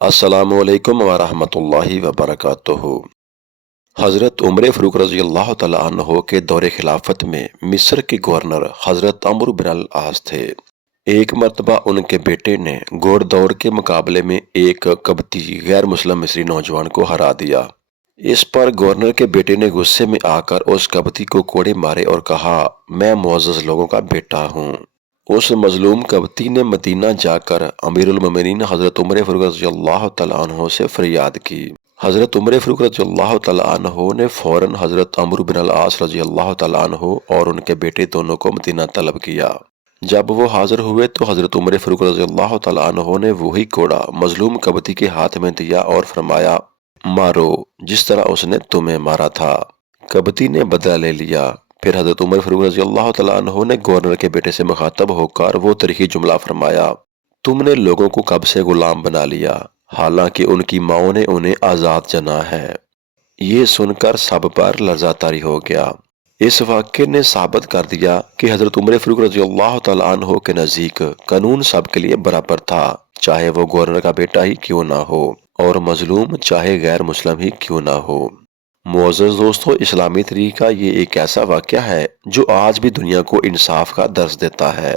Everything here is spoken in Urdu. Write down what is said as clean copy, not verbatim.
السلام علیکم ورحمۃ اللہ وبرکاتہ۔ حضرت عمر فاروق رضی اللہ تعالیٰ عنہ کے دور خلافت میں مصر کے گورنر حضرت عمرو بن العاص تھے۔ ایک مرتبہ ان کے بیٹے نے گھوڑ دوڑ کے مقابلے میں ایک قبطی غیر مسلم مصری نوجوان کو ہرا دیا۔ اس پر گورنر کے بیٹے نے غصے میں آ کر اس قبطی کو کوڑے مارے اور کہا، میں معزز لوگوں کا بیٹا ہوں۔ اس مظلوم قبطی نے مدینہ جا کر امیر المومنین حضرت عمر فاروق رضی اللہ تعالیٰ عنہ سے فریاد کی۔ حضرت عمر فاروق رضی اللہ تعالیٰ عنہ نے فوراً حضرت عمرو بن العاص رضی اللہ تعالیٰ عنہ اور ان کے بیٹے دونوں کو مدینہ طلب کیا۔ جب وہ حاضر ہوئے تو حضرت عمر فاروق رضی اللہ تعالیٰ عنہ نے وہی کوڑا مظلوم قبطی کے ہاتھ میں دیا اور فرمایا، مارو جس طرح اس نے تمہیں مارا تھا۔ قبطی نے بدلہ لے لیا۔ پھر حضرت عمر فاروق رضی اللہ تعالیٰ عنہ نے گورنر کے بیٹے سے مخاطب ہو کر وہ تاریخی جملہ فرمایا، تم نے لوگوں کو کب سے غلام بنا لیا، حالانکہ ان کی ماؤں نے انہیں آزاد جنا ہے۔ یہ سن کر سب پر لرزہ طاری ہو گیا۔ اس واقعے نے ثابت کر دیا کہ حضرت عمر فاروق رضی اللہ تعالیٰ عنہ کے نزدیک قانون سب کے لیے برابر تھا، چاہے وہ گورنر کا بیٹا ہی کیوں نہ ہو اور مظلوم چاہے غیر مسلم ہی کیوں نہ ہو۔ معزز دوستو، اسلامی تاریخ کا یہ ایک ایسا واقعہ ہے جو آج بھی دنیا کو انصاف کا درس دیتا ہے۔